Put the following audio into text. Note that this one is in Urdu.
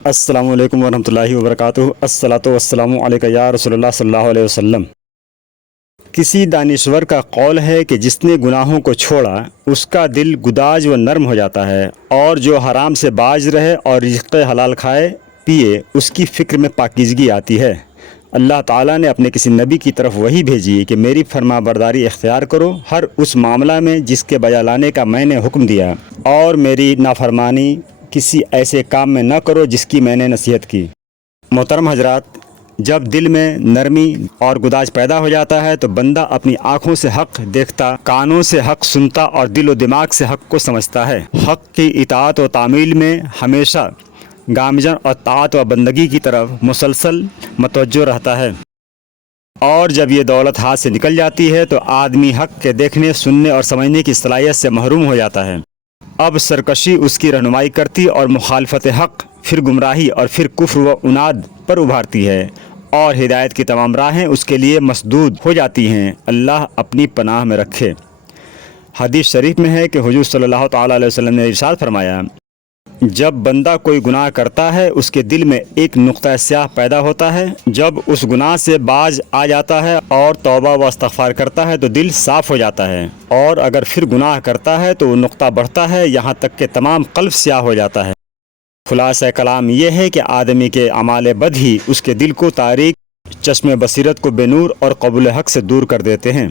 السلام علیکم ورحمۃ اللہ وبرکاتہ۔ الصلاۃ والسلام علیک یا رسول اللہ صلی اللہ علیہ وسلم۔ کسی دانشور کا قول ہے کہ جس نے گناہوں کو چھوڑا اس کا دل گداز و نرم ہو جاتا ہے، اور جو حرام سے باز رہے اور رزق حلال کھائے پیے اس کی فکر میں پاکیزگی آتی ہے۔ اللہ تعالیٰ نے اپنے کسی نبی کی طرف وحی بھیجی کہ میری فرما برداری اختیار کرو ہر اس معاملہ میں جس کے بجا لانے کا میں نے حکم دیا، اور میری نافرمانی کسی ایسے کام میں نہ کرو جس کی میں نے نصیحت کی۔ محترم حضرات، جب دل میں نرمی اور گداز پیدا ہو جاتا ہے تو بندہ اپنی آنکھوں سے حق دیکھتا، کانوں سے حق سنتا اور دل و دماغ سے حق کو سمجھتا ہے۔ حق کی اطاعت و تعمیل میں ہمیشہ گامزن اور طاعت و بندگی کی طرف مسلسل متوجہ رہتا ہے، اور جب یہ دولت ہاتھ سے نکل جاتی ہے تو آدمی حق کے دیکھنے، سننے اور سمجھنے کی صلاحیت سے محروم ہو جاتا ہے۔ اب سرکشی اس کی رہنمائی کرتی اور مخالفت حق، پھر گمراہی اور پھر کفر و عناد پر ابھارتی ہے، اور ہدایت کی تمام راہیں اس کے لیے مسدود ہو جاتی ہیں۔ اللہ اپنی پناہ میں رکھے۔ حدیث شریف میں ہے کہ حضور صلی اللہ تعالیٰ علیہ وسلم نے ارشاد فرمایا، جب بندہ کوئی گناہ کرتا ہے اس کے دل میں ایک نقطہ سیاہ پیدا ہوتا ہے، جب اس گناہ سے باز آ جاتا ہے اور توبہ و استغفار کرتا ہے تو دل صاف ہو جاتا ہے، اور اگر پھر گناہ کرتا ہے تو وہ نقطہ بڑھتا ہے یہاں تک کہ تمام قلب سیاہ ہو جاتا ہے۔ خلاصہ کلام یہ ہے کہ آدمی کے اعمال بد ہی اس کے دل کو تاریک، چشم بصیرت کو بے نور اور قبول حق سے دور کر دیتے ہیں۔